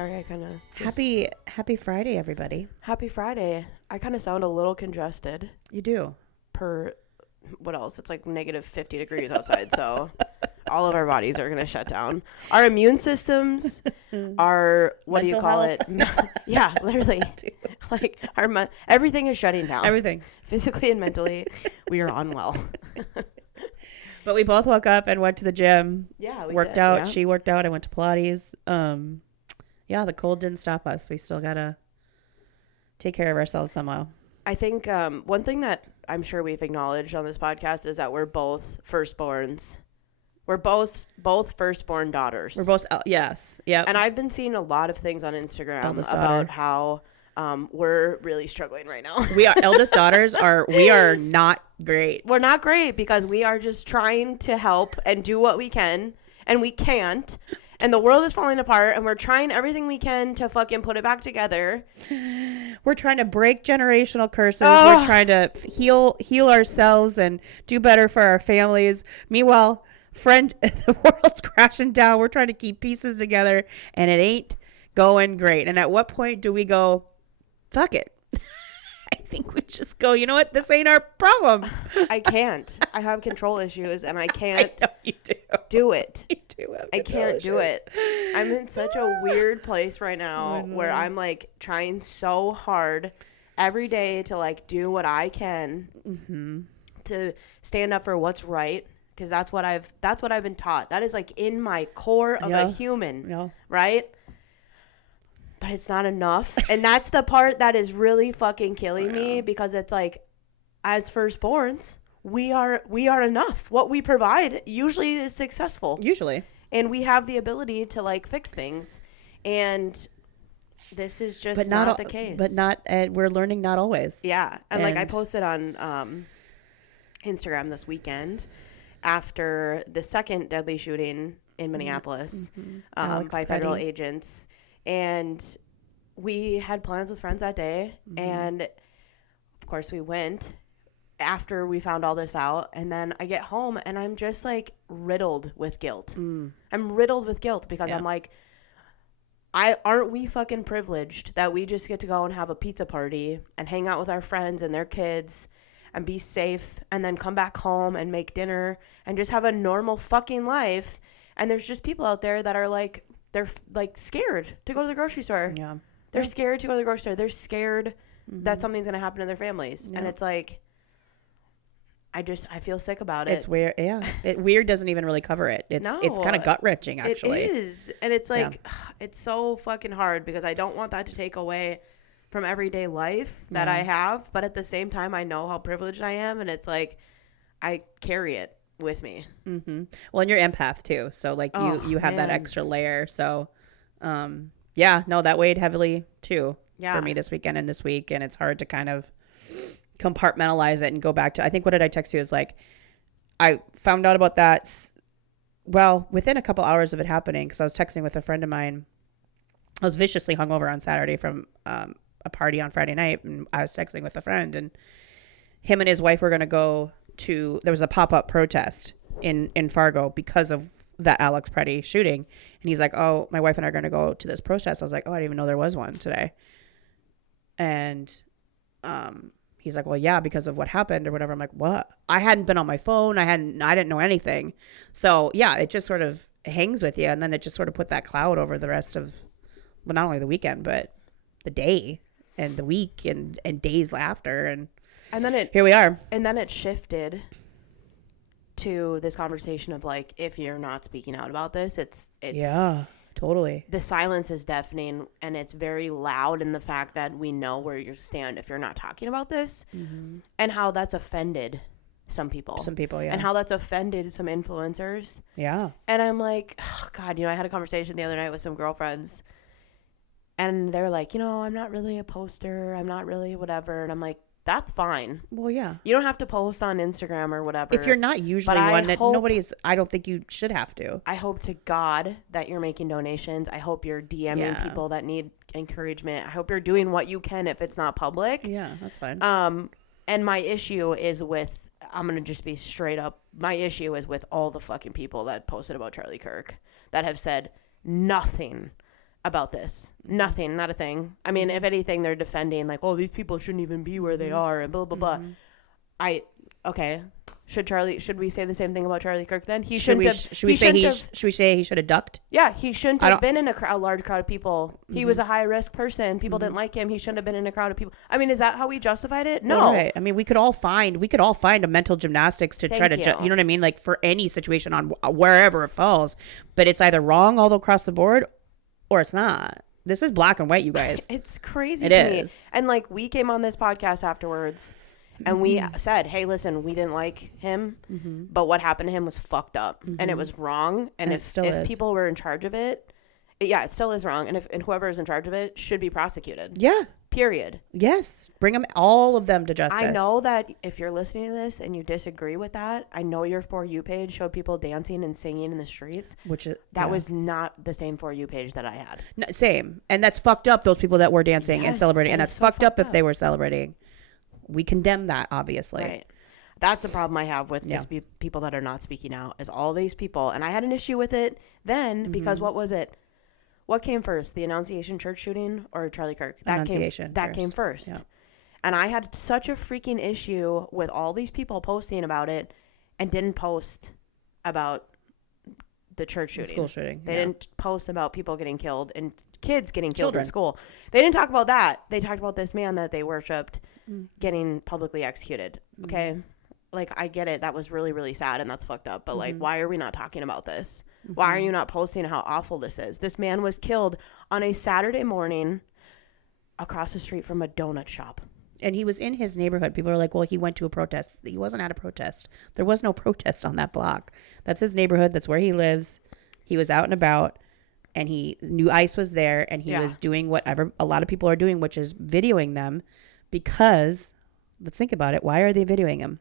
Sorry, I kind of... Happy Friday, everybody. Happy Friday. I kind of sound a little congested. You do. What else? It's like negative 50 degrees outside, so all of our bodies are going to shut down. Our immune systems are, what Mental do you call health. it? Yeah, literally. Like, everything is shutting down. Everything. Physically and mentally, we are unwell. But we both woke up and went to the gym. Yeah, we worked did, out. yeah. She worked out. I went to Pilates. Yeah, the cold didn't stop us. We still got to take care of ourselves somehow. I think one thing that I'm sure we've acknowledged on this podcast is that we're both firstborns. We're both firstborn daughters. We're both, yes. Yep. And I've been seeing a lot of things on Instagram Eldest about daughter. how we're really struggling right now. We are eldest daughters we are not great. We're not great because we are just trying to help and do what we can, and we can't. And the world is falling apart, and we're trying everything we can to fucking put it back together. We're trying to break generational curses. Oh. We're trying to heal ourselves and do better for our families. Meanwhile, the world's crashing down. We're trying to keep pieces together, and it ain't going great. And at what point do we go, fuck it? I think we just go, you know what? This ain't our problem. I can't. I have control issues, and I can't I know you do it. You do have I control can't do issues. it. I'm in such a weird place right now where I'm like trying so hard every day to like do what I can to stand up for what's right, because that's what I've been taught. That is like in my core of a human, right? But it's not enough, and that's the part that is really fucking killing me, because it's like, as firstborns, we are enough. What we provide usually is successful. Usually. And we have the ability to like fix things. And this is just not the case. But not, we're learning not always. Yeah. And like I posted on Instagram this weekend after the second deadly shooting in Minneapolis by federal agents. And we had plans with friends that day. And of course we went after we found all this out, and then I get home and I'm just like riddled with guilt. I'm riddled with guilt because I'm like, aren't we fucking privileged that we just get to go and have a pizza party and hang out with our friends and their kids and be safe, and then come back home and make dinner and just have a normal fucking life? And there's just people out there that are like, they're like scared to go to the grocery store. Yeah. They're scared to go to the grocery store. They're scared that something's going to happen to their families. And it's like, I feel sick about it. It's weird. Yeah. Weird doesn't even really cover it. It's kind of gut wrenching, actually. It is. And it's like, it's so fucking hard because I don't want that to take away from everyday life that I have. But at the same time, I know how privileged I am. And it's like, I carry it with me. Well, and you're empath too. So like you have that extra layer. So, that weighed heavily too for me this weekend and this week. And it's hard to kind of compartmentalize it and go back to, I think, what did I text you is like, I found out about that within a couple hours of it happening, because I was texting with a friend of mine. I was viciously hungover on Saturday from a party on Friday night, and I was texting with a friend, and him and his wife were going to go to, there was a pop-up protest in Fargo because of that Alex Preddy shooting, and he's like, oh, my wife and I are going to go to this protest. I was like, oh, I didn't even know there was one today. And he's like, well, yeah, because of what happened or whatever. I'm like, what? I hadn't been on my phone. I didn't know anything. So yeah, it just sort of hangs with you. And then it just sort of put that cloud over the rest of, well, not only the weekend, but the day and the week and days after. And then here we are. And then it shifted to this conversation of like, if you're not speaking out about this, it's yeah. Totally. The silence is deafening, and it's very loud in the fact that we know where you stand if you're not talking about this, and how that's offended some people. Yeah. And how that's offended some influencers. Yeah. And I'm like, oh, God, I had a conversation the other night with some girlfriends, and they're like, I'm not really a poster. I'm not really whatever. And I'm like, that's fine. Well, yeah. You don't have to post on Instagram or whatever. If you're not usually one that I don't think you should have to. I hope to God that you're making donations. I hope you're DMing people that need encouragement. I hope you're doing what you can if it's not public. Yeah, that's fine. And my issue is with, I'm going to just be straight up. My issue is with all the fucking people that posted about Charlie Kirk that have said nothing about this. Nothing, not a thing. I mean, if anything, they're defending like, oh, these people shouldn't even be where they are and blah, blah, blah. Okay. Should we say the same thing about Charlie Kirk then? Should we say he should have ducked? Yeah, he shouldn't have been in a large crowd of people. He was a high risk person. People didn't like him. He shouldn't have been in a crowd of people. I mean, is that how we justified it? No. Right. I mean, we could all find a mental gymnastics to try to, you know what I mean? Like for any situation on wherever it falls, but it's either wrong all across the board or it's not. This is black and white, you guys. It's crazy to me. And like we came on this podcast afterwards. And we said, hey, listen, we didn't like him, but what happened to him was fucked up. And it was wrong. And if people were in charge of it, it still is wrong. And whoever is in charge of it should be prosecuted. Yeah. Period. Yes. Bring them, all of them to justice. I know that if you're listening to this and you disagree with that, I know your For You page showed people dancing and singing in the streets. That was not the same For You page that I had. No, same. And that's fucked up, those people that were dancing and celebrating. And that's so fucked up if they were celebrating. We condemn that, obviously. Right. That's the problem I have with these people that are not speaking out, is all these people. And I had an issue with it then because what was it? What came first, the Annunciation Church shooting or Charlie Kirk? That came first. Yeah. And I had such a freaking issue with all these people posting about it and didn't post about the church shooting. School shooting. They didn't post about people getting killed and kids getting killed in school. They didn't talk about that. They talked about this man that they worshipped getting publicly executed. Okay. Like, I get it. That was really, really sad and that's fucked up. But like, why are we not talking about this? Why are you not posting how awful this is? This man was killed on a Saturday morning across the street from a donut shop. And he was in his neighborhood. People are like, well, he went to a protest. He wasn't at a protest. There was no protest on that block. That's his neighborhood. That's where he lives. He was out and about and he knew ICE was there and he was doing whatever a lot of people are doing, which is videoing them because, let's think about it. Why are they videoing him?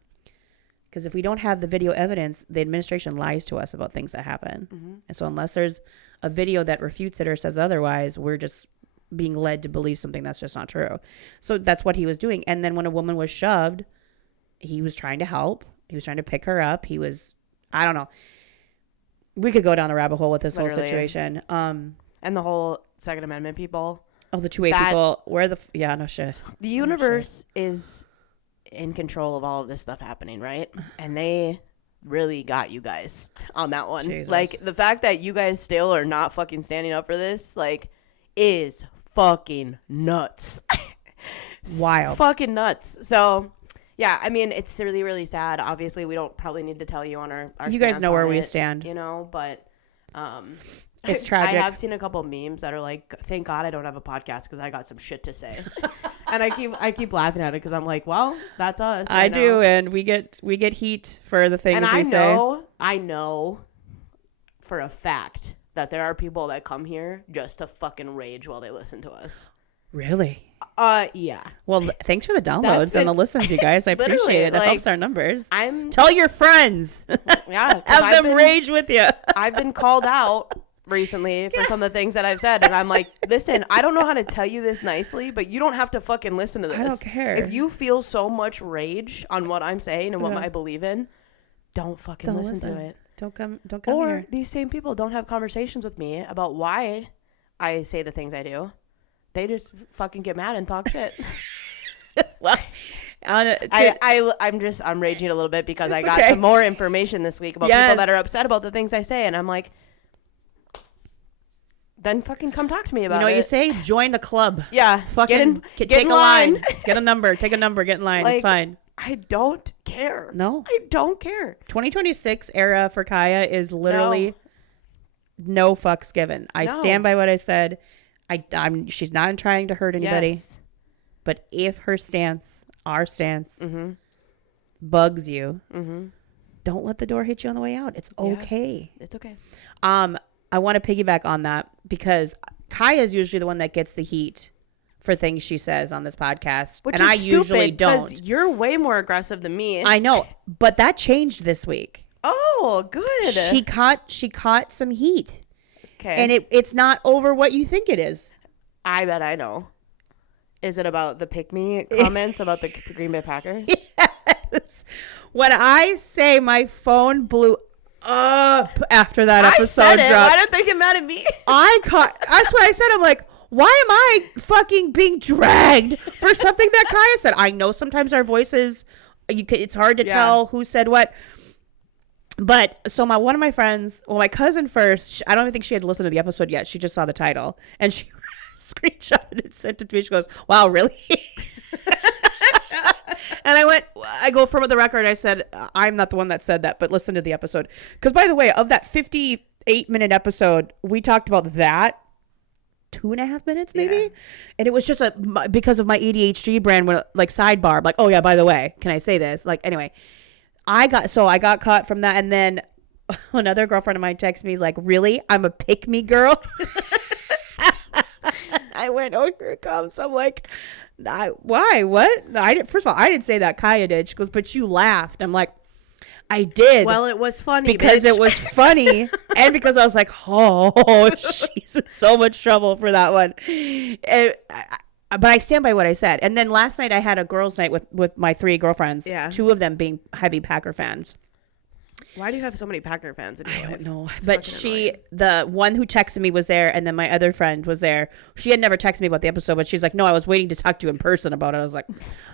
Because if we don't have the video evidence, the administration lies to us about things that happen. And so unless there's a video that refutes it or says otherwise, we're just being led to believe something that's just not true. So that's what he was doing. And then when a woman was shoved, he was trying to help. He was trying to pick her up. He was, I don't know. We could go down the rabbit hole with this whole situation. And the whole Second Amendment people. Oh, the 2A people. No shit. The universe is in control of all of this stuff happening, right? And they really got you guys on that one. Jesus. Like, the fact that you guys still are not fucking standing up for this, like, is fucking nuts. Wild. Fucking nuts. So, yeah, I mean, it's really, really sad. Obviously, we don't probably need to tell you on our you guys know where we stand. You know, but it's tragic. I have seen a couple memes that are like, thank God I don't have a podcast because I got some shit to say. And I keep laughing at it because I'm like, well, that's us. I do, and we get heat for the things we say. I know for a fact that there are people that come here just to fucking rage while they listen to us. Really? Yeah. Well, thanks for the downloads and the listens, you guys. I appreciate it. It helps our numbers. Tell your friends. Yeah. Have them rage with you. I've been called out recently for some of the things that I've said, and I'm like, listen, I don't know how to tell you this nicely, but you don't have to fucking listen to this. I don't care. If you feel so much rage on what I'm saying and what I believe in, don't fucking listen to it. Don't come or here. These same people don't have conversations with me about why I say the things I do. They just fucking get mad and talk shit. Well, I'm raging a little bit because I got some more information this week about people that are upset about the things I say, and I'm like, then fucking come talk to me about it. You know what you say? Join the club. Yeah. Fucking take a line. Get a number. Take a number. Get in line. Like, it's fine. I don't care. No. I don't care. 2026 era for Kiah is literally no fucks given. I stand by what I said. She's not trying to hurt anybody. Yes. But if our stance bugs you, don't let the door hit you on the way out. It's okay. It's okay. I want to piggyback on that because Kiah is usually the one that gets the heat for things she says on this podcast. Which and is I usually don't. You're way more aggressive than me. I know, but that changed this week. Oh, good. She caught some heat. Okay. And it's not over what you think it is. I bet I know. Is it about the pick me comments about the Green Bay Packers? Yes. When I say my phone blew up after that episode I said it. dropped. Why don't they get mad at me? That's what I said. I'm like, why am I fucking being dragged for something that Kiah said? I know sometimes our voices, it's hard to tell who said what. But so one of my friends, my cousin first, I don't even think she had listened to the episode yet. She just saw the title and she screenshotted it, sent it to me. She goes, "Wow, really?" And I go from the record. I said, I'm not the one that said that, but listen to the episode. Because by the way, of that 58-minute episode, we talked about that 2.5 minutes maybe. Yeah. And it was just because of my ADHD brand, like sidebar, I'm like, oh yeah, by the way, can I say this? Like, anyway, I got caught from that. And then another girlfriend of mine texted me like, really? I'm a pick me girl. I went, oh, here it comes. I'm like, why? What? First of all, I didn't say that. Kiah did. She goes, but you laughed. I'm like, I did. Well, it was funny. Because it was funny. And because I was like, oh, she's in so much trouble for that one. But I stand by what I said. And then last night I had a girls' night with my 3 girlfriends. Yeah. 2 of them being heavy Packer fans. Why do you have so many Packer fans in your life? I don't know. But the one who texted me was there, and then my other friend was there. She had never texted me about the episode, but she's like, no, I was waiting to talk to you in person about it. I was like,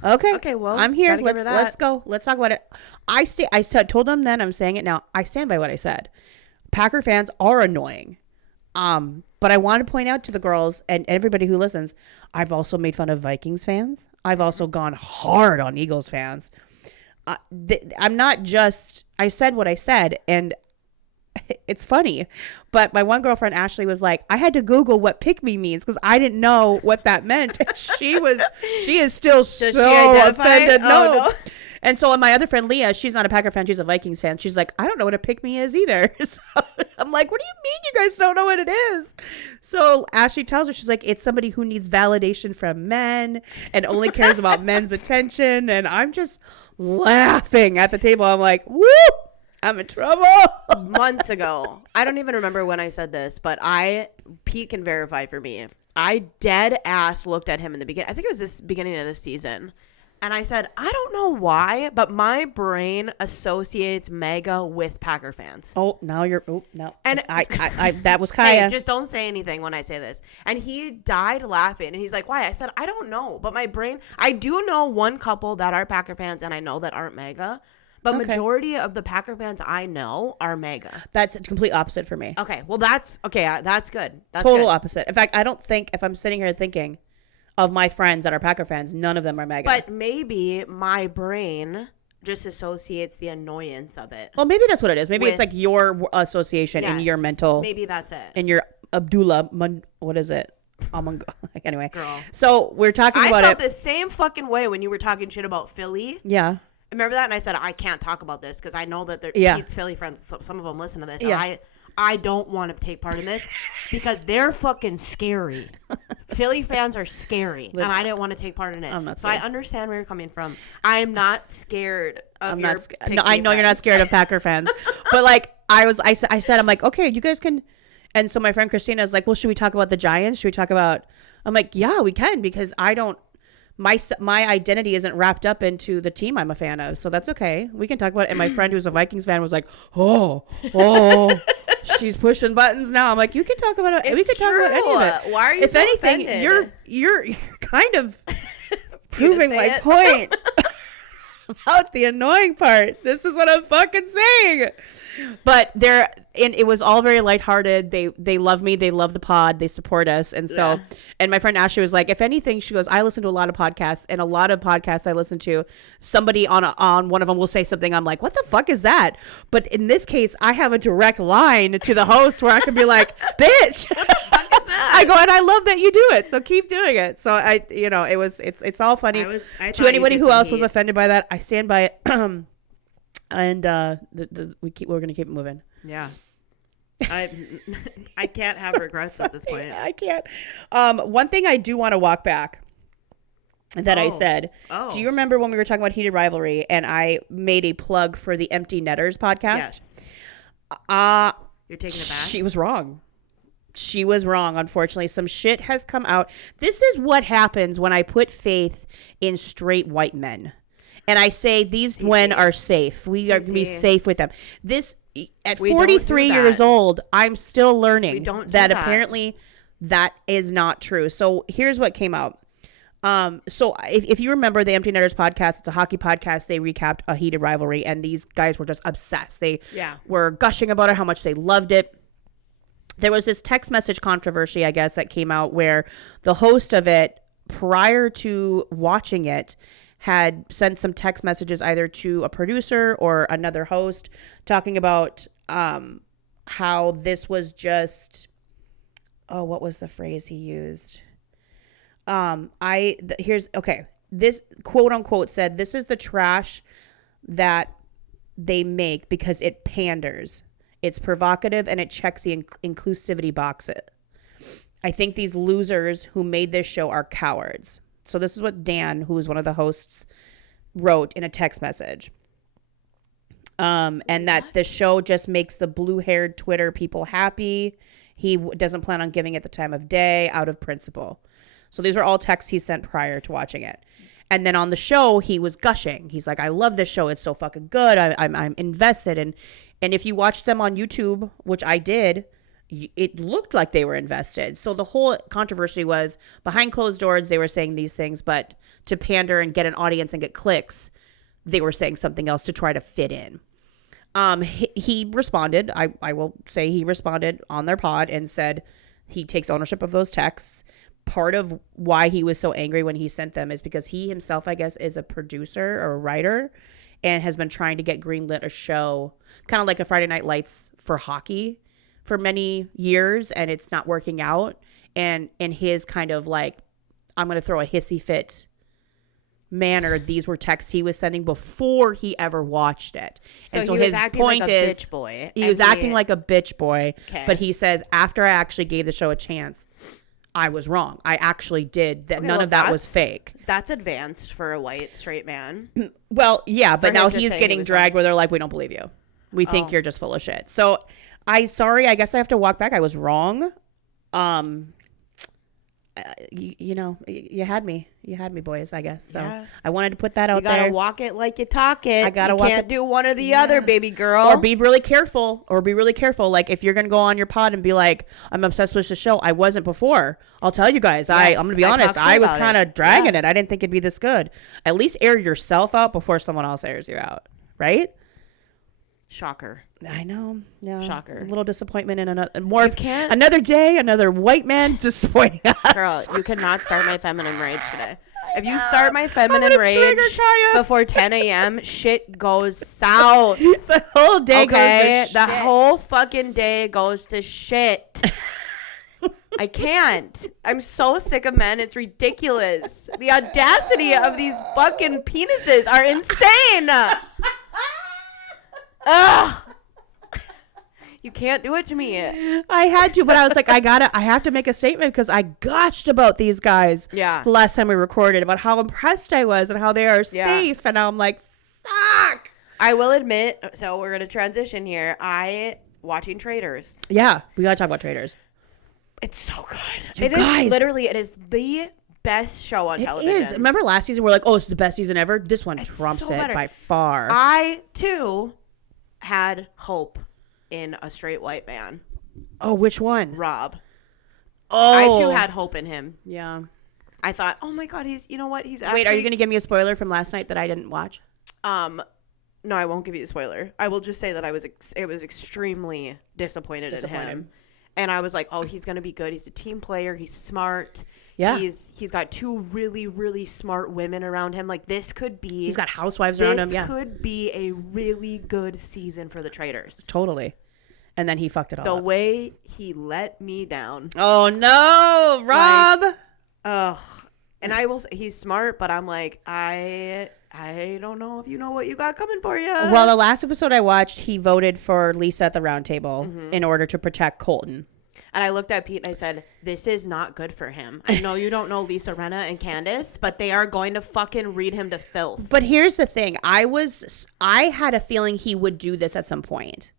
okay, well, I'm here. Let's go. Let's talk about it. I told them then, I'm saying it now. I stand by what I said. Packer fans are annoying. But I want to point out to the girls and everybody who listens, I've also made fun of Vikings fans. I've also gone hard on Eagles fans. I'm not just, I said what I said, and it's funny, but my one girlfriend, Ashley, was like, I had to Google what pick me means because I didn't know what that meant. She is still so offended. No. And so my other friend, Leah, she's not a Packer fan. She's a Vikings fan. She's like, I don't know what a pick me is either. So I'm like, what do you mean you guys don't know what it is? So Ashley tells her, she's like, it's somebody who needs validation from men and only cares about men's attention. And I'm just laughing at the table. I'm like, woo, I'm in trouble. Months ago, I don't even remember when I said this, but Pete can verify for me. I dead ass looked at him in the beginning. I think it was this beginning of this season. And I said, I don't know why, but my brain associates MAGA with Packer fans. Oh, now you're, no. And I that was Kiah. Hey, just don't say anything when I say this. And he died laughing. And he's like, why? I said, I don't know. But my brain, I do know one couple that are Packer fans, and I know that aren't MAGA. But majority of the Packer fans I know are MAGA. That's complete opposite for me. Okay, well, that's good. That's total good. Opposite. In fact, I don't think, if I'm sitting here thinking of my friends that are Packer fans, none of them are MAGA. But maybe my brain just associates the annoyance of it. Well, maybe that's what it is. Maybe it's like your association in your mental. Maybe that's it. In your Abdullah, what is it? Anyway. Girl. So we're talking about it. I felt the same fucking way when you were talking shit about Philly. Yeah. Remember that? And I said, I can't talk about this because I know that Pete's Philly friends, so some of them listen to this. Yeah. And I don't want to take part in this because they're fucking scary. Philly fans are scary, and I didn't want to take part in it. I'm not scared. So I understand where you're coming from. I'm not scared of your No, I know you're not scared of Packer fans. But like I said, I'm like, okay, you guys can. And so my friend Christina is like, well, should we talk about the Giants? Should we talk about? I'm like, yeah, we can, because I don't. My identity isn't wrapped up into the team I'm a fan of, so that's okay. We can talk about it. And my friend who's a Vikings fan was like, oh, she's pushing buttons now. I'm like, you can talk about it. We can talk about any of it. Why are you? If anything, offended? you're kind of proving my point about the annoying part. This is what I'm fucking saying. But it was all very lighthearted. They love me. They love the pod. They support us. And so, and my friend Ashley was like, if anything, she goes, I listen to a lot of podcasts, and a lot of podcasts I listen to, somebody on one of them will say something. I'm like, what the fuck is that? But in this case, I have a direct line to the host where I can be like, bitch, what the fuck is that? I go, and I love that you do it. So keep doing it. So it's all funny. To anybody who else was offended by that, I stand by it. And we're gonna keep it moving. Yeah, I can't have regrets at this point. I can't. One thing I do want to walk back that I said. Oh. Do you remember when we were talking about heated rivalry and I made a plug for the Empty Netters podcast? Yes. You're taking it back? She was wrong. She was wrong. Unfortunately, some shit has come out. This is what happens when I put faith in straight white men. And I say these men are safe. We are going to be safe with them. This at 43 years old, I'm still learning that apparently that is not true. So here's what came out. So if you remember the Empty Netters podcast, it's a hockey podcast. They recapped a heated rivalry, and these guys were just obsessed. They were gushing about it, how much they loved it. There was this text message controversy, I guess, that came out where the host of it, prior to watching it, had sent some text messages either to a producer or another host talking about how this was just, what was the phrase he used? This quote unquote said, this is the trash that they make because it panders. It's provocative and it checks the inclusivity box. I think these losers who made this show are cowards. So this is what Dan, who is one of the hosts, wrote in a text message. And that the show just makes the blue-haired Twitter people happy. He doesn't plan on giving it the time of day out of principle. So these were all texts he sent prior to watching it. And then on the show, he was gushing. He's like, I love this show. It's so fucking good. I'm invested. And if you watch them on YouTube, which I did, it looked like they were invested. So the whole controversy was behind closed doors, they were saying these things, but to pander and get an audience and get clicks, they were saying something else to try to fit in. He responded. I will say he responded on their pod and said he takes ownership of those texts. Part of why he was so angry when he sent them is because he himself, I guess, is a producer or a writer and has been trying to get greenlit a show, kind of like a Friday Night Lights for hockey, for many years, and it's not working out. And in his kind of like, I'm going to throw a hissy fit manner, these were texts he was sending before he ever watched it. So and so his point like is, bitch boy. He was acting like a bitch boy. Okay. But he says, after I actually gave the show a chance, I was wrong. I actually did. None of that was fake. That's advanced for a white straight man. Well, yeah, but now he's getting dragged where they're like, we don't believe you. We think you're just full of shit. So I guess I have to walk back. I was wrong. You had me. You had me, boys, I guess. So yeah. I wanted to put that out there. You gotta walk it like you talk it. You can't do one or the other, baby girl. Or be really careful. Like, if you're gonna go on your pod and be like, I'm obsessed with the show. I wasn't before. I'll tell you guys. Yes, I'm gonna be honest. I was kind of dragging it. I didn't think it'd be this good. At least air yourself out before someone else airs you out. Right? Shocker. I know. Yeah. Shocker. A little disappointment in another day, another white man disappointing us. Girl, you cannot start my feminine rage today. If you start my feminine rage before 10 a.m., shit goes south. The whole day goes to shit. The whole fucking day goes to shit. I can't. I'm so sick of men. It's ridiculous. The audacity of these fucking penises are insane. Ugh. You can't do it to me. I had to, but I was like, I have to make a statement because I gushed about these guys. Yeah. The last time we recorded about how impressed I was and how they are safe. And now I'm like, fuck. I will admit, so we're going to transition here. Watching Traitors. Yeah. We got to talk about Traitors. It's so good. It is the best show on television. It is. Remember last season? We're like, oh, it's the best season ever. This one trumps it by far. I, too, had hope in a straight white man. Oh, which one? Rob. Oh. I too had hope in him. Yeah. I thought, oh my God, he's actually... Wait, are you going to give me a spoiler from last night that I didn't watch? No, I won't give you a spoiler. I will just say that I was extremely disappointed in him. And I was like, oh, he's going to be good. He's a team player. He's smart. Yeah. He's got two really, really smart women around him. Like, this could be... He's got housewives around him, yeah. This could be a really good season for the Traitors. Totally. And then he fucked it all up. The way he let me down. Oh, no, Rob! And I will say, he's smart, but I'm like, I don't know if you know what you got coming for you. Well, the last episode I watched, he voted for Lisa at the round table in order to protect Colton. And I looked at Pete and I said, this is not good for him. I know you don't know Lisa Rinna and Candace, but they are going to fucking read him to filth. But here's the thing. I had a feeling he would do this at some point.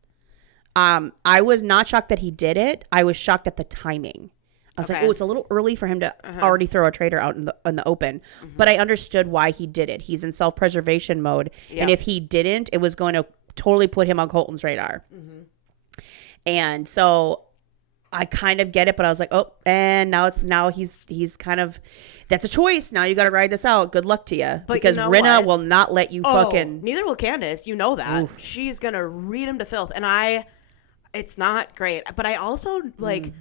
I was not shocked that he did it. I was shocked at the timing. I was like, oh, it's a little early for him to already throw a traitor out in the open. But I understood why he did it. He's in self-preservation mode. Yep. And if he didn't, it was going to totally put him on Colton's radar. Mm-hmm. And so I kind of get it, but I was like, oh, and now he's kind of, that's a choice. Now you got to ride this out. Good luck to you. But because Rinna will not let you fucking. Neither will Candace. You know that. Oof. She's going to read him to filth. And it's not great. But I also, like,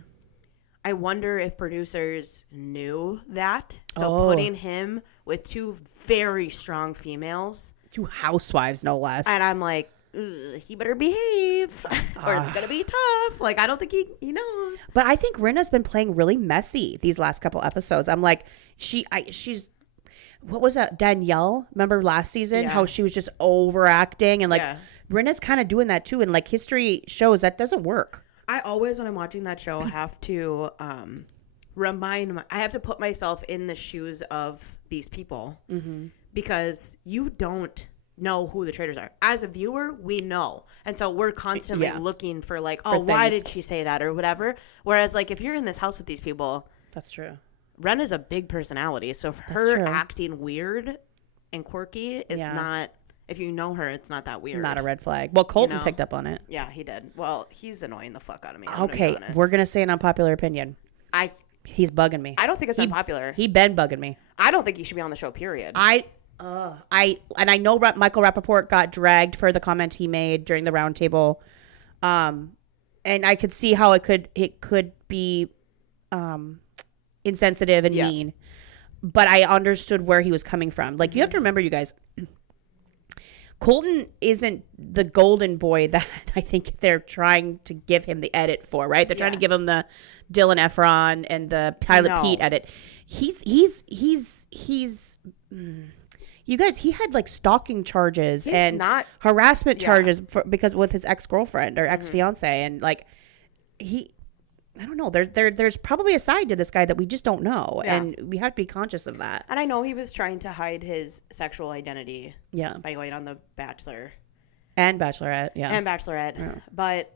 I wonder if producers knew that. So putting him with two very strong females. Two housewives, no less. And I'm like, he better behave or it's gonna be tough. Like, I don't think he knows. But I think Rinna's been playing really messy these last couple episodes. I'm like, she's what was that, Danielle? Remember last season how she was just overacting, and like Rinna's kind of doing that too, and like history shows that doesn't work. I always, when I'm watching that show, have to I have to put myself in the shoes of these people, because you don't know who the traitors are. As a viewer, we know. And so we're constantly looking for like, why did she say that or whatever? Whereas like if you're in this house with these people. That's true. Ren is a big personality. So her acting weird and quirky is not, if you know her, it's not that weird. Not a red flag. Well, Colton picked up on it. Yeah, he did. Well, he's annoying the fuck out of me. Okay, we're going to say an unpopular opinion. He's bugging me. I don't think it's unpopular. He been bugging me. I don't think he should be on the show, period. I know Michael Rappaport got dragged for the comment he made during the roundtable, and I could see how it could be insensitive and mean, but I understood where he was coming from. Like, you have to remember, you guys, Colton isn't the golden boy that I think they're trying to give him the edit for, right? They're trying to give him the Dylan Efron and the Pilot Pete edit. He's you guys, he had like stalking charges and harassment charges because with his ex-girlfriend or ex-fiance, and like I don't know. There's probably a side to this guy that we just don't know, and we have to be conscious of that. And I know he was trying to hide his sexual identity, by going on The Bachelor and Bachelorette, but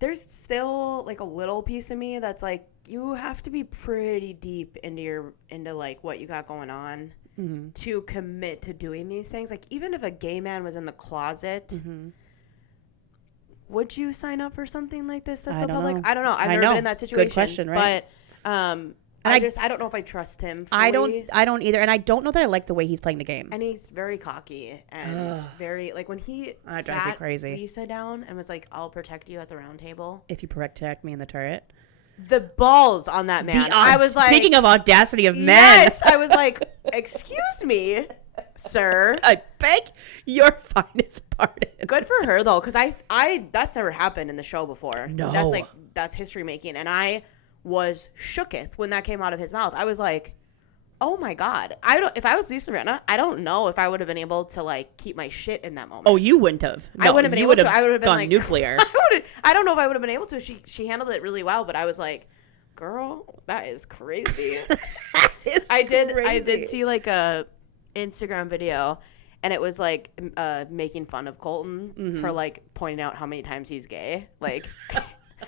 there's still like a little piece of me that's like, you have to be pretty deep into like what you got going on. To commit to doing these things. Like, even if a gay man was in the closet, would you sign up for something like this that's so public? I don't know. I've never been in that situation. Good question, right? But I don't know if I trust him fully. I don't either. And I don't know that I like the way he's playing the game. And he's very cocky and very, like, when he sat crazy. Lisa down and was like, I'll protect you at the round table. If you protect me in the turret. The balls on that man. I was like, speaking of audacity of men. Yes, I was like, excuse me, sir. I beg your finest pardon. Good for her though, because I that's never happened in the show before. No, that's history making, and I was shooketh when that came out of his mouth. I was like, oh my God. If I was Lisa Rinna, I don't know if I would have been able to like keep my shit in that moment. Oh, you wouldn't have. No, I wouldn't have been able to. I would have been gone like nuclear. I don't know if I would have been able to. She handled it really well, but I was like, girl, that is crazy. I did see like a Instagram video, and it was like making fun of Colton for like pointing out how many times he's gay. Like,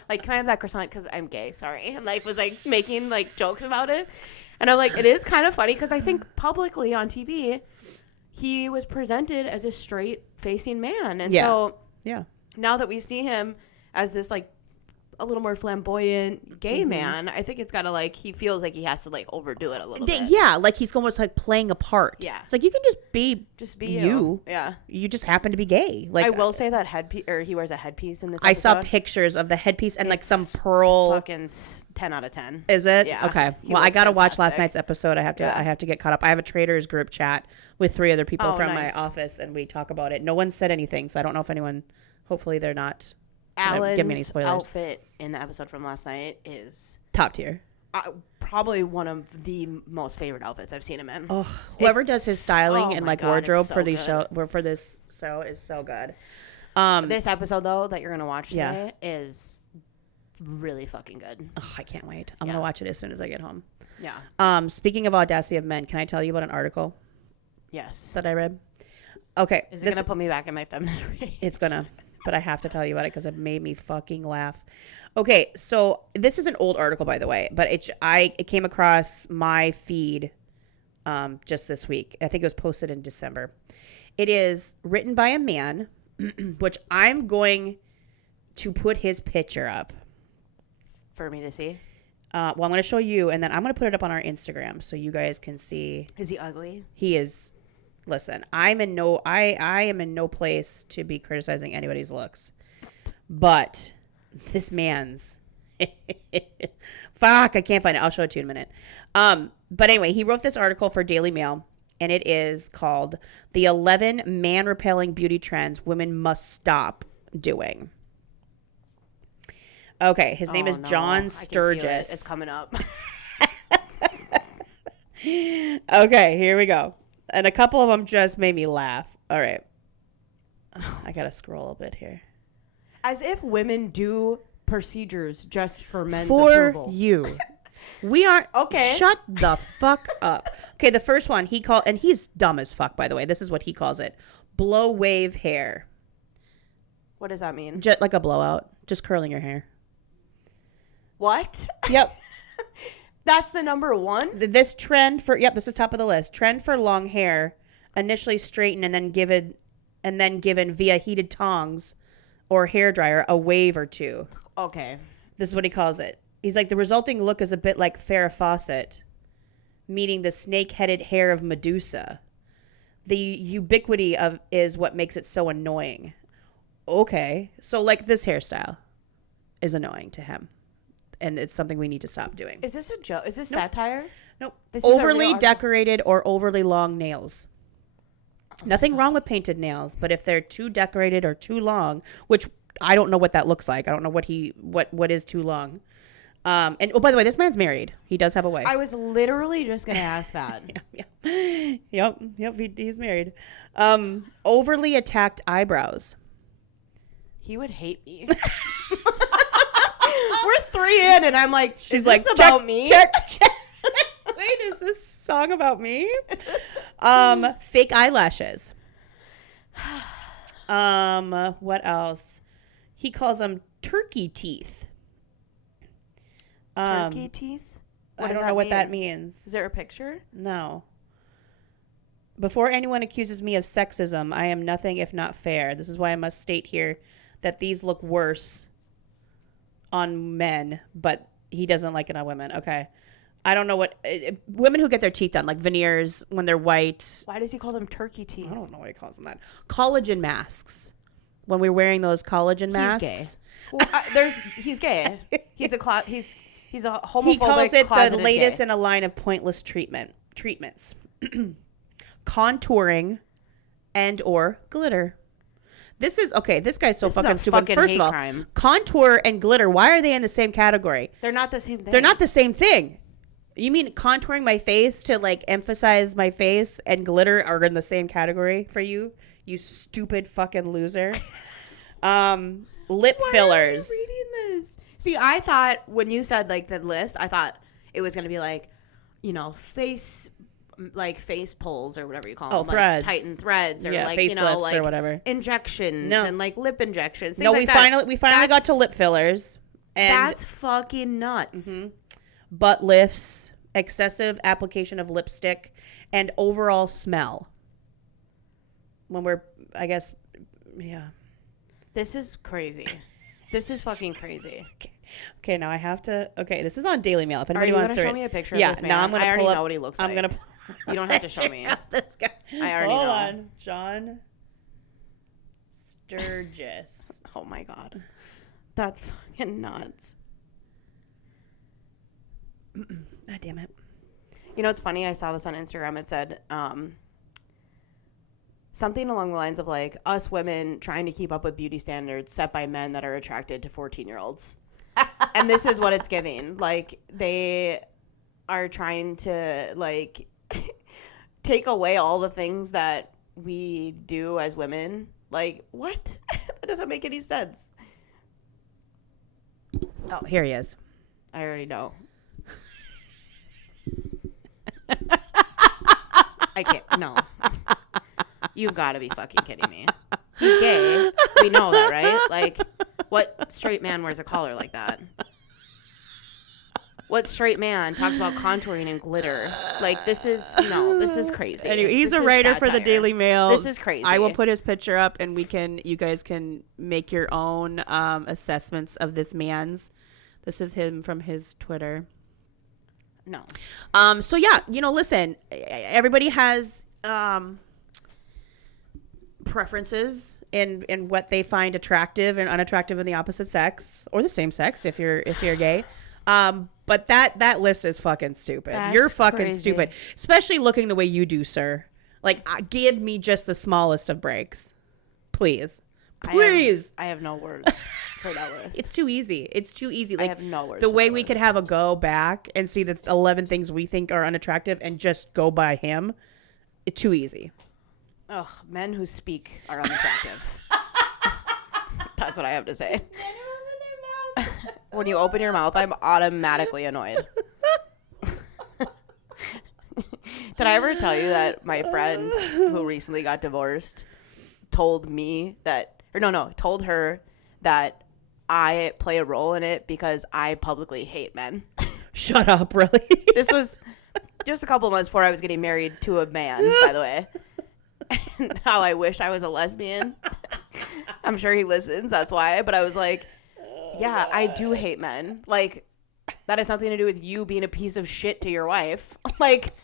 like, can I have that croissant because I'm gay? Sorry. And like was like making like jokes about it. And I'm like, it is kind of funny because I think publicly on TV, he was presented as a straight-facing man. And so now that we see him as this, like, a little more flamboyant gay man, I think it's got to, like, he feels like he has to, like, overdo it a little bit. Yeah, like he's almost, like, playing a part. Yeah. It's like, you can just be you. Yeah. You just happen to be gay. Like, I will say that headpiece, or he wears a headpiece in this episode. I saw pictures of the headpiece and, like, some pearl. Fucking 10 out of 10. Is it? Yeah. Okay. Well, I got to watch last night's episode. I have to get caught up. I have a Traitors group chat with 3 other people from my office, and we talk about it. No one said anything, so I don't know if anyone, hopefully they're not give me any spoilers. Outfit in the episode from last night is top tier. Probably one of the most favorite outfits I've seen him in. Oh, whoever does his styling and like wardrobe for these for this show is so good. This episode though that you're gonna watch today is really fucking good. Oh, I can't wait. I'm gonna watch it as soon as I get home. Yeah. Speaking of audacity of men, can I tell you about an article? Yes. That I read. Okay. Is it gonna put me back in my feminine range? It's gonna. But I have to tell you about it because it made me fucking laugh. Okay, so this is an old article, by the way, but it came across my feed just this week. I think it was posted in December. It is written by a man, which I'm going to put his picture up. For me to see? Well, I'm going to show you, and then I'm going to put it up on our Instagram so you guys can see. Is he ugly? He is. Listen, I am in no place to be criticizing anybody's looks. But this man's... Fuck, I can't find it. I'll show it to you in a minute. But anyway, he wrote this article for Daily Mail, and it is called The 11 Man-Repelling Beauty Trends Women Must Stop Doing. Okay, his name is John Sturgis. It's coming up. Okay, here we go. And a couple of them just made me laugh. All right. I got to scroll a bit here. As if women do procedures just for men's approval. For you. We aren't. Okay. Shut the fuck up. Okay, the first one and he's dumb as fuck, by the way. This is what he calls it. Blow wave hair. What does that mean? Just like a blowout. Just curling your hair. What? Yep. That's the number one? This trend this is top of the list. Trend for long hair, initially straightened and then given via heated tongs or hair dryer a wave or two. Okay. This is what he calls it. He's like, the resulting look is a bit like Farrah Fawcett, meaning the snake-headed hair of Medusa. The ubiquity is what makes it so annoying. Okay. So like this hairstyle is annoying to him. And it's something we need to stop doing. Is this a joke? Is this satire? Nope. Overly decorated or overly long nails. Nothing wrong with painted nails, but if they're too decorated or too long, which I don't know what that looks like. I don't know what is too long. And by the way, this man's married. He does have a wife. I was literally just going to ask that. Yep. He's married. Overly attacked eyebrows. He would hate me. We're 3 in, and I'm like, she's like, about me? Check. Wait, is this song about me? Fake eyelashes. What else? He calls them turkey teeth. Turkey teeth? I don't know what that means. Is there a picture? No. Before anyone accuses me of sexism, I am nothing if not fair. This is why I must state here that these look worse on men, but he doesn't like it on women. Okay. I don't know what women who get their teeth done, like veneers when they're white. Why does he call them turkey teeth? I don't know why he calls them that. Collagen masks. When we're wearing those collagen masks. He's gay. Well, he's gay. He's a homophobic. He calls it the latest gay. in a line of pointless treatments. Contouring and or glitter. This guy's so fucking stupid. First of all, crime. Contour and glitter, why are they in the same category? They're not the same thing. They're not the same thing. You mean contouring my face to like emphasize my face and glitter are in the same category for you? You stupid fucking loser. Lip fillers. Why are you reading this? See, I thought when you said like the list, I thought it was going to be like, face pulls or whatever you call them, threads, like tighten threads, or like facelifts or whatever, injections and like lip injections. No, we finally got to lip fillers. And that's fucking nuts. Mm-hmm. Butt lifts, excessive application of lipstick, and overall smell. When we're, I guess, yeah. This is crazy. This is fucking crazy. Okay, now I have to. Okay, this is on Daily Mail. If anybody wants to show me a picture of this man? Now I'm gonna I already know what he looks like. I'm gonna. You don't have to show me. This guy. I already know. Hold on, John Sturgis. Oh my god, that's fucking nuts. God damn it. You know, it's funny. I saw this on Instagram. It said something along the lines of like us women trying to keep up with beauty standards set by men that are attracted to 14-year-olds. And this is what it's giving. Like, they are trying to like take away all the things that we do as women. Like, what? That doesn't make any sense. Oh, here he is. I already know. I can't. No. You've got to be fucking kidding me. He's gay. We know that, right? Like, what straight man wears a collar like that? What straight man talks about contouring and glitter? Like, this is crazy. Anyway, he's a writer for the Daily Mail. This is crazy. I will put his picture up, and you guys can make your own assessments of this man's. This is him from his Twitter. No. So yeah, listen, everybody has preferences in what they find attractive and unattractive in the opposite sex or the same sex if you're gay. But that list is fucking stupid. You're fucking crazy. Stupid, especially looking the way you do, sir. Like, give me just the smallest of breaks, please. I have no words for that list. It's too easy. Like, I have no words. The way we could have a go back and see the 11 things we think are unattractive and just go by him, it's too easy. Ugh, men who speak are unattractive. That's what I have to say. When you open your mouth, I'm automatically annoyed. Did I ever tell you that my friend who recently got divorced told her that I play a role in it because I publicly hate men? Shut up, really? This was just a couple months before I was getting married to a man, by the way. And how I wish I was a lesbian. I'm sure he listens, that's why. But I was like, yeah, I do hate men. Like, that has something to do with you being a piece of shit to your wife. Like,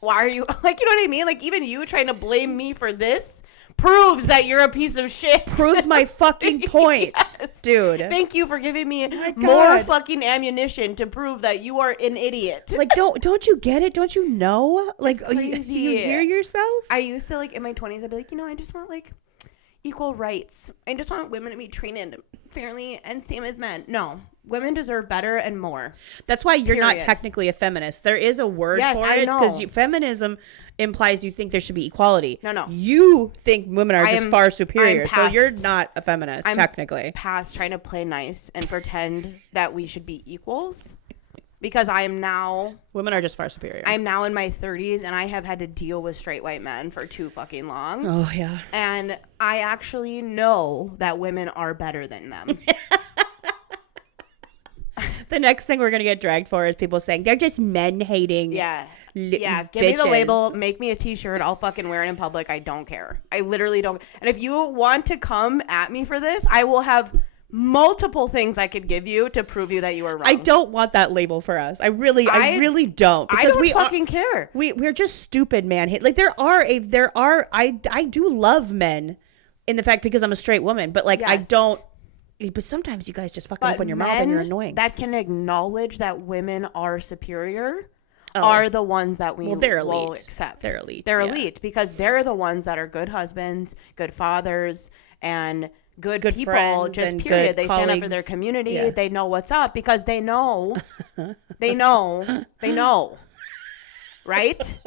why are you, like, you know what I mean? Like, even you trying to blame me for this proves that you're a piece of shit. Proves my fucking point. Yes. Dude. Thank you for giving me more fucking ammunition to prove that you are an idiot. Like, don't you get it? Don't you know? Like, you hear yourself? I used to, like, in my 20s, I'd be like, I just want, like, equal rights. I just want women to be treated fairly and same as men. No. Women deserve better and more. That's why you're not technically a feminist. There is a word for it because feminism implies you think there should be equality. No. You think women are just far superior, so you're not a feminist technically. I'm past trying to play nice and pretend that we should be equals because I am now... Women are just far superior. I'm now in my 30s and I have had to deal with straight white men for too fucking long. Oh, yeah. And I actually know that women are better than them. The next thing we're going to get dragged for is people saying they're just men hating. Yeah. Give me the label. Make me a t-shirt. I'll fucking wear it in public. I don't care. I literally don't. And if you want to come at me for this, I will have multiple things I could give you to prove you that you are wrong. I don't want that label for us. I really don't. Because I don't fucking care. We're just stupid, man. Like I do love men in the fact because I'm a straight woman, but like, yes. I don't. But sometimes you guys just fucking open your mouth and you're annoying. That can acknowledge that women are superior are the ones that we will accept. They're elite. They're elite because they're the ones that are good husbands, good fathers, and good people. Just period. They stand up for their community. Yeah. They know what's up because they know. They know. Right?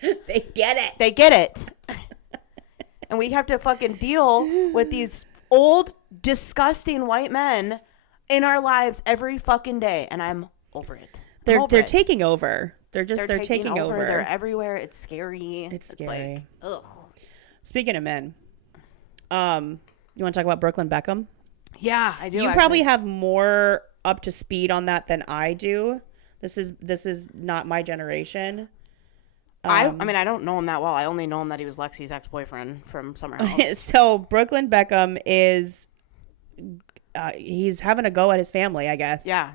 They get it. They get it. And we have to fucking deal with these old, disgusting white men in our lives every fucking day, and I'm over it. They're taking over. They're taking over. They're everywhere. It's scary. It's scary. Like, ugh. Speaking of men, you want to talk about Brooklyn Beckham? Yeah, I do. You probably have more up to speed on that than I do. This is not my generation. I mean, I don't know him that well. I only know him that he was Lexi's ex-boyfriend from somewhere else. So Brooklyn Beckham is, he's having a go at his family, I guess. Yeah.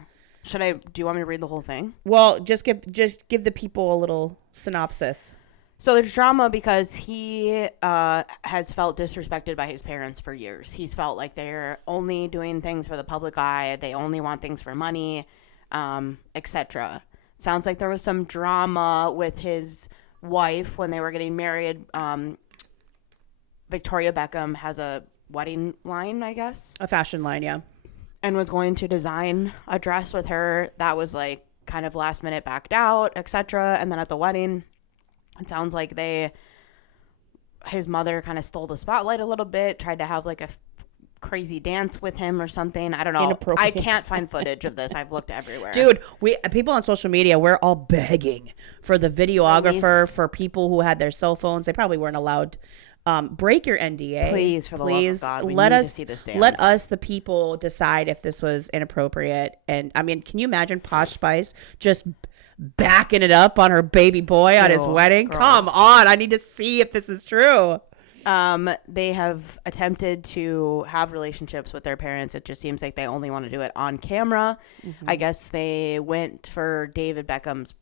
Do you want me to read the whole thing? Well, just give the people a little synopsis. So there's drama because he has felt disrespected by his parents for years. He's felt like they're only doing things for the public eye. They only want things for money, etc. Sounds like there was some drama with his wife when they were getting married. Victoria Beckham has a wedding line, I guess. A fashion line, yeah. And was going to design a dress with her. That was like kind of last minute backed out, etc. And then at the wedding, it sounds like his mother kind of stole the spotlight a little bit, tried to have like a crazy dance with him or something. I don't know. I can't find footage of this. I've looked everywhere. Dude, people on social media, we're all begging for the videographer, for people who had their cell phones. They probably weren't allowed break your NDA. Please, for the love of God, we need to see this dance. Let us, the people, decide if this was inappropriate. And I mean, can you imagine Posh Spice just backing it up on her baby boy on his wedding? Gross. Come on, I need to see if this is true. They have attempted to have relationships with their parents. It just seems like they only want to do it on camera. Mm-hmm. I guess they went for David Beckham's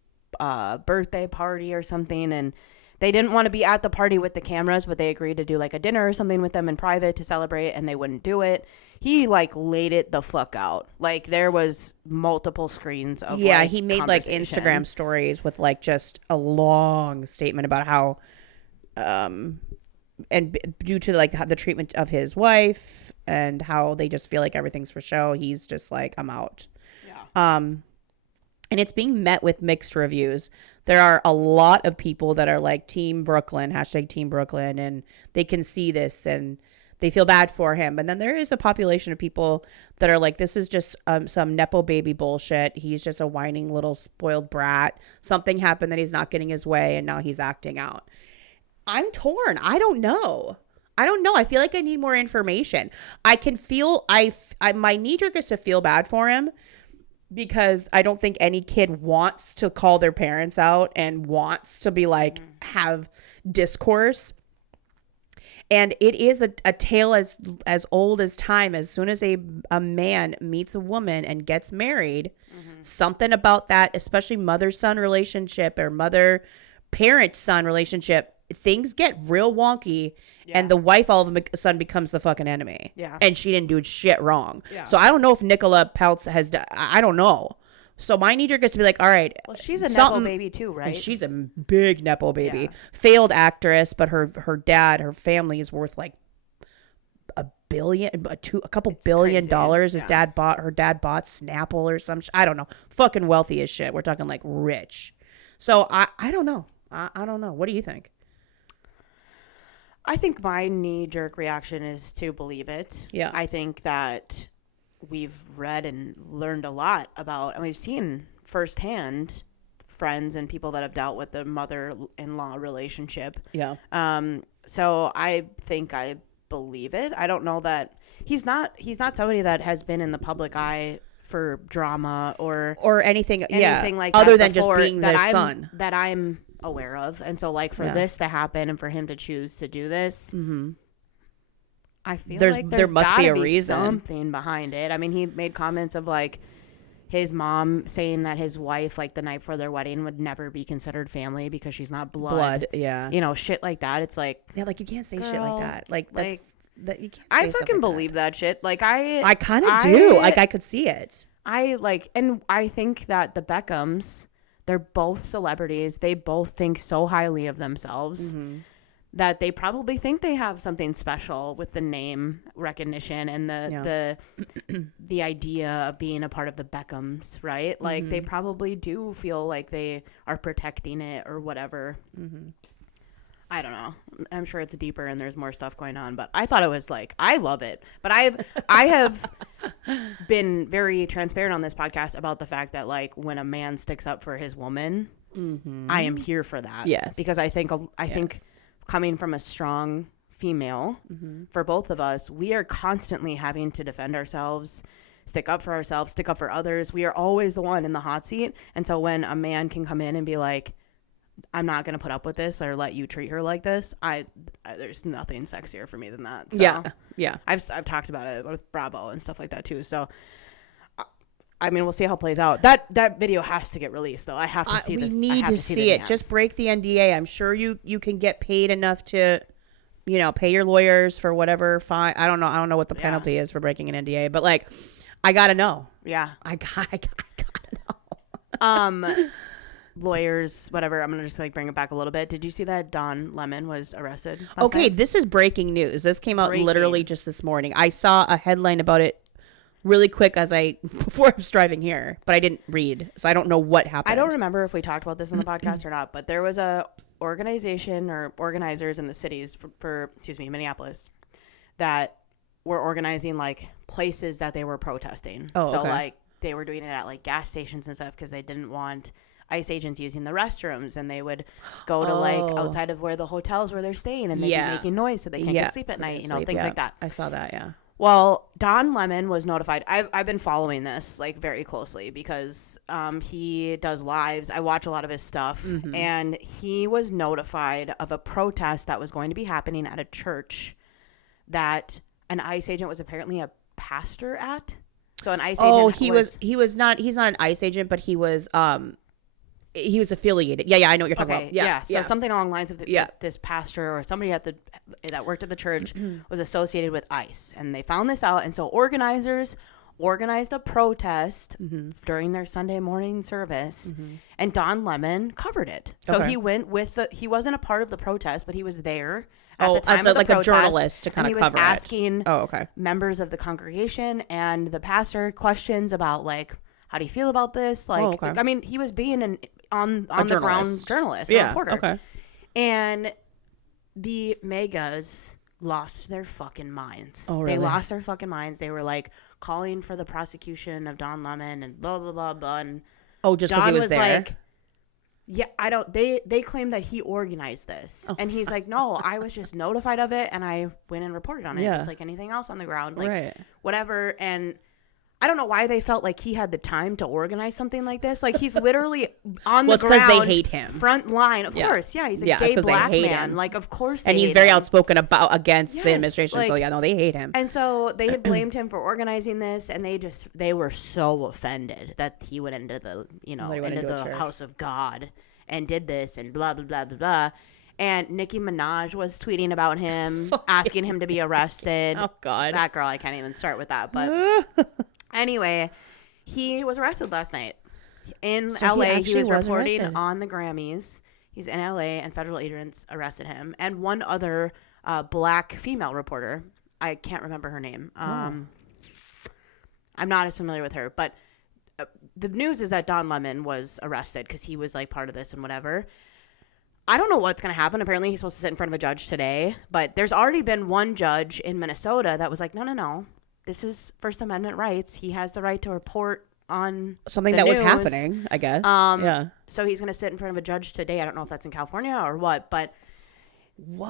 birthday party or something, and they didn't want to be at the party with the cameras, but they agreed to do like a dinner or something with them in private to celebrate, and they wouldn't do it. He like laid it the fuck out. Like there was multiple screens of he made like Instagram stories with like just a long statement about how and due to like the treatment of his wife and how they just feel like everything's for show, he's just like, I'm out. Yeah. And it's being met with mixed reviews. There are a lot of people that are like Team Brooklyn, #Team Brooklyn, and they can see this and they feel bad for him. And then there is a population of people that are like, this is just some Nepo baby bullshit. He's just a whining little spoiled brat. Something happened that he's not getting his way and now he's acting out. I'm torn. I don't know. I feel like I need more information. I can feel, my knee jerk is to feel bad for him because I don't think any kid wants to call their parents out and wants to be like, have discourse. And it is a tale as old as time. As soon as a man meets a woman and gets married, something about that, especially mother-son relationship or mother-parent-son relationship, things get real wonky, and the wife all of a sudden becomes the fucking enemy. Yeah. And she didn't do shit wrong. Yeah. So I don't know if Nicola Peltz has I don't know. So my knee jerk is to be like, all right. Well, she's a Nepo baby too, right? She's a big Nepo baby. Yeah. Failed actress, but her family is worth like a couple billion dollars. His dad bought Snapple or some I don't know. Fucking wealthy as shit. We're talking like rich. So I don't know. I don't know. What do you think? I think my knee-jerk reaction is to believe it. Yeah. I think that we've read and learned a lot about, and we've seen firsthand friends and people that have dealt with the mother-in-law relationship. Yeah. So I think I believe it. I don't know that he's not somebody that has been in the public eye for drama or anything like that, other than just being their son that I'm aware of. And so like for this to happen and for him to choose to do this, I feel like there must be a reason, something behind it. I mean, he made comments of like his mom saying that his wife, like the night before their wedding, would never be considered family because she's not blood. Yeah, you know, shit like that. It's like, yeah, like you can't say shit like that. Like that's that you can't. I fucking believe that shit. Like I kind of do. Like I could see it. And I think that the Beckhams, they're both celebrities. They both think so highly of themselves that they probably think they have something special with the name recognition and the idea of being a part of the Beckhams, right? Like they probably do feel like they are protecting it or whatever. I don't know. I'm sure it's deeper and there's more stuff going on, but I thought it was like, I love it. But I have been very transparent on this podcast about the fact that like when a man sticks up for his woman, I am here for that. Yes. Because I think coming from a strong female, for both of us, we are constantly having to defend ourselves, stick up for ourselves, stick up for others. We are always the one in the hot seat. And so when a man can come in and be like, I'm not going to put up with this or let you treat her like this, there's nothing sexier for me than that. So, yeah. I've talked about it with Bravo and stuff like that too. So, I mean, we'll see how it plays out. That video has to get released, though. I have to see this. We need to see it. Just break the NDA. I'm sure you can get paid enough to, pay your lawyers for whatever fine. I don't know what the penalty is for breaking an NDA, but like, I gotta know. Yeah, I gotta know. Lawyers, whatever. I'm gonna just like bring it back a little bit. Did you see that Don Lemon was arrested last night? This is breaking news. This came out literally just this morning. I saw a headline about it really quick before I was driving here, but I didn't read, so I don't know what happened. I don't remember if we talked about this in the podcast or not, but there was a organization or organizers in the cities for Minneapolis that were organizing like places that they were protesting. Like they were doing it at like gas stations and stuff because they didn't want ICE agents using the restrooms, and they would go to like outside of where the hotels where they're staying, and they'd be making noise so they can't get sleep at night, you know, things like that. I saw that. Yeah. Well, Don Lemon was notified. I've been following this like very closely because he does lives. I watch a lot of his stuff, and he was notified of a protest that was going to be happening at a church that an ICE agent was apparently a pastor at. So an ICE agent. He's not an ICE agent, but he was affiliated. Yeah, I know what you're talking about. Yeah. So something along the lines of this pastor or somebody that worked at the church was associated with ICE, and they found this out, and so organizers organized a protest during their Sunday morning service, and Don Lemon covered it. So he went with he wasn't a part of the protest, but he was there at the time of the like protest, a journalist to kind of cover it. He was asking members of the congregation and the pastor questions about like, how do you feel about this? Like, I mean, he was being on the ground journalist, a reporter. Okay. And the megas lost their fucking minds. Oh, really? They lost their fucking minds. They were like calling for the prosecution of Don Lemon and blah blah blah blah. And just because he was there. Like, yeah, I don't. They claim that he organized this, and he's like, no, I was just notified of it, and I went and reported on it, just like anything else on the ground, like whatever. And I don't know why they felt like he had the time to organize something like this. Like, he's literally on the ground. Because they hate him. Front line, of course. Yeah, he's a gay black man. Him. Like, of course they hate him. And he's very outspoken against the administration. Like, so, yeah, no, they hate him. And so they had blamed him for organizing this, and they were so offended that he went into the, into the house of God and did this and blah, blah, blah, blah, blah. And Nicki Minaj was tweeting about him, asking him to be arrested. Oh, God. That girl, I can't even start with that, but... Anyway, he was arrested last night in LA. He was reporting on the Grammys. He's in LA, and federal agents arrested him. And one other black female reporter. I can't remember her name. I'm not as familiar with her. But the news is that Don Lemon was arrested because he was like part of this and whatever. I don't know what's going to happen. Apparently, he's supposed to sit in front of a judge today. But there's already been one judge in Minnesota that was like, no. This is First Amendment rights. He has the right to report on something that was happening, I guess. So he's going to sit in front of a judge today. I don't know if that's in California or what, but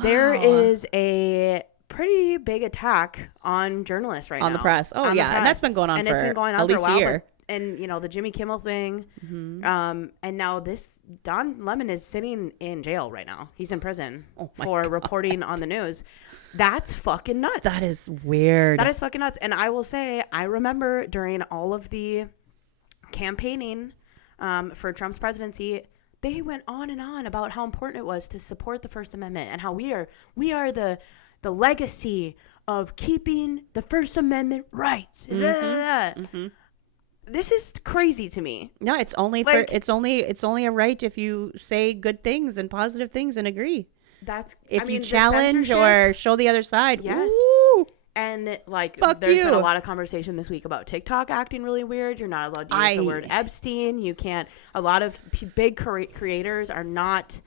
there is a pretty big attack on journalists right now. On the press. Oh, yeah. And that's been going on for at least a year. And, the Jimmy Kimmel thing. And now this Don Lemon is sitting in jail right now. He's in prison for reporting on the news. That's fucking nuts. That is weird. That is fucking nuts. And I will say, I remember during all of the campaigning for Trump's presidency, they went on and on about how important it was to support the First Amendment and how we are the legacy of keeping the First Amendment rights. This is crazy to me. No, it's only it's only a right if you say good things and positive things and agree. If you challenge or show the other side. Yes. Woo! And there's been a lot of conversation this week about TikTok acting really weird. You're not allowed to use the word Epstein. You can't. A lot of big creators are not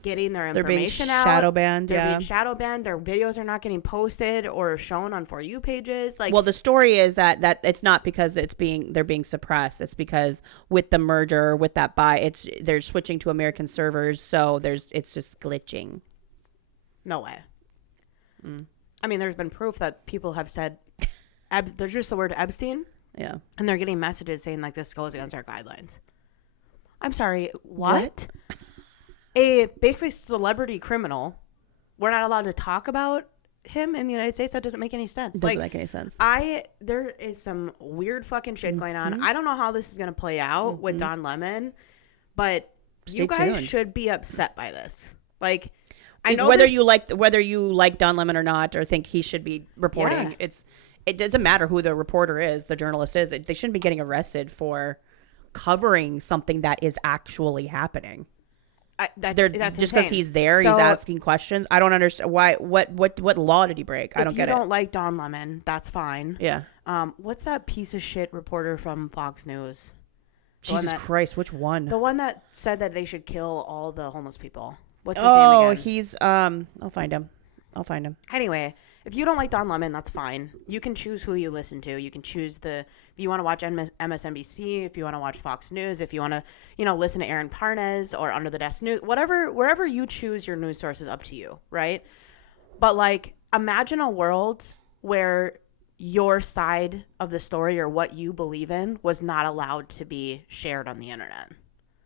getting their information out. Shadow banned. They're being shadow banned. Their videos are not getting posted or shown on For You pages. Well, the story is that it's not because they're being suppressed. It's because with the merger, with that they're switching to American servers, so it's just glitching. No way. I mean, there's been proof that people have said there's just the word Epstein. Yeah. And they're getting messages saying this goes against our guidelines. I'm sorry, what? A basically celebrity criminal. We're not allowed to talk about him in the United States. That doesn't make any sense. Doesn't make any sense. There is some weird fucking shit going on. I don't know how this is going to play out with Don Lemon, but you guys should be upset by this. I know whether you like Don Lemon or not, or think he should be reporting. Yeah. It doesn't matter who the reporter is, the journalist is. They shouldn't be getting arrested for covering something that is actually happening. That's just because he's there, he's asking questions. I don't understand why. What law did he break? I don't get it. If you don't like Don Lemon, that's fine. Yeah. What's that piece of shit reporter from Fox News? Jesus Christ, which one? The one that said that they should kill all the homeless people. What's his name again? He's I'll find him. Anyway, if you don't like Don Lemon, that's fine. You can choose who you listen to. You can choose if you want to watch MSNBC, if you want to watch Fox News, if you want to, listen to Aaron Parnes or Under the Desk News, wherever you choose your news sources, up to you, right? But like, imagine a world where your side of the story or what you believe in was not allowed to be shared on the internet.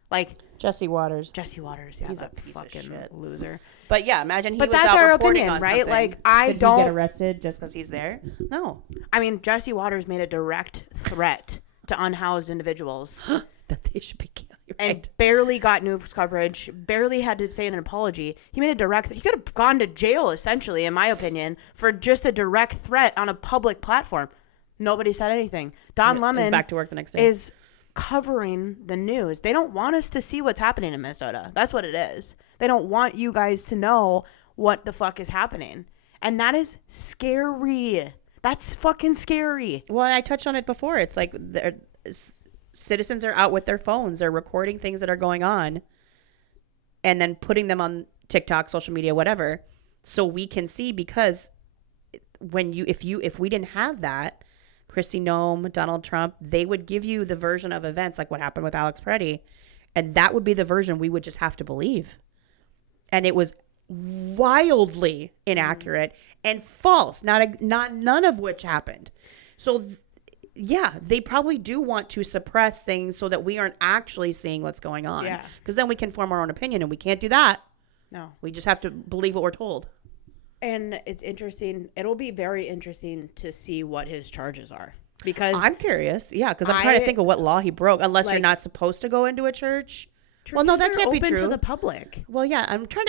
Like Jesse Waters. Yeah, he's a fucking shit. loser. But yeah, imagine he was that's out our reporting opinion, on right? something. Like, Should he get arrested just because he's there? No. I mean, Jesse Waters made a direct threat to unhoused individuals that they should be killed. And barely got news coverage, barely had to say an apology. He made he could have gone to jail, essentially, in my opinion, for just a direct threat on a public platform. Nobody said anything. Don Lemon back to work the next day. Is covering the news. They don't want us to see what's happening in Minnesota. That's what it is. They don't want you guys to know what the fuck is happening. And that is scary. That's fucking scary. Well, and I touched on it before. It's like citizens are out with their phones. They're recording things that are going on and then putting them on TikTok, social media, whatever, so we can see, because if we didn't have that, Kristi Noem, Donald Trump, they would give you the version of events like what happened with Alex Preddy, and that would be the version we would just have to believe. And it was wildly inaccurate and false, none of which happened. So yeah, they probably do want to suppress things so that we aren't actually seeing what's going on. Yeah. Because then we can form our own opinion, and we can't do that. No. We just have to believe what we're told. And it's interesting. It'll be very interesting to see what his charges are. Because I'm curious. Yeah, because I'm trying to think of what law he broke. Unless you're not supposed to go into a church. Well, no, that can't be true. Open to the public. Well, yeah, I'm trying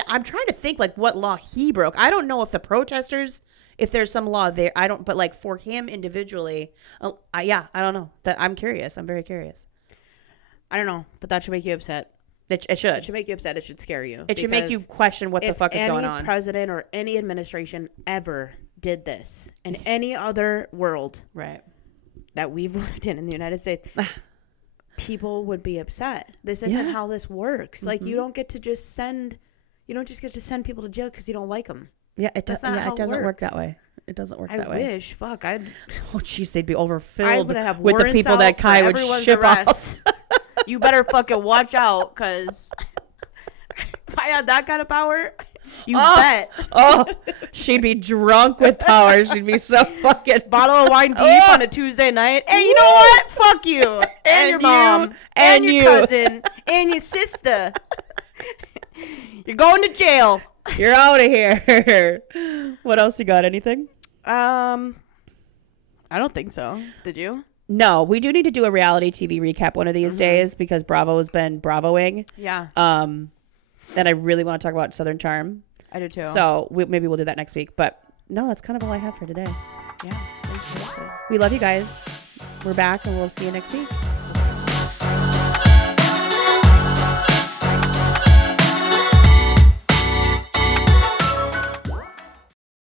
to think like what law he broke. I don't know if the protesters, if there's some law there. I don't. But like for him individually, I don't know. That I'm curious. I'm very curious. I don't know, but that should make you upset. It should. It should make you upset. It should scare you. It should make you question what the fuck is going on. If any president or any administration ever did this in any other world, right, that we've lived in the United States, people would be upset. This isn't how this works. Like, you don't get to just send people to jail because you don't like them. Yeah, it doesn't. Yeah, it doesn't work that way. It doesn't work that way. I wish. Fuck. Oh, jeez, they'd be overfilled with the people that Kiah would ship off. You better fucking watch out, because if I had that kind of power, you bet. She'd be drunk with power. She'd be so fucking bottle of wine deep on a Tuesday night. Hey, you know what? Fuck you and your mom and your cousin and your sister. You're going to jail. You're out of here. What else you got? Anything? I don't think so. Did you? No, we do need to do a reality TV recap one of these days, because Bravo's been Bravoing. Yeah. And I really want to talk about Southern Charm. I do too. So maybe we'll do that next week. But no, that's kind of all I have for today. Yeah. We love you guys. We're back, and we'll see you next week.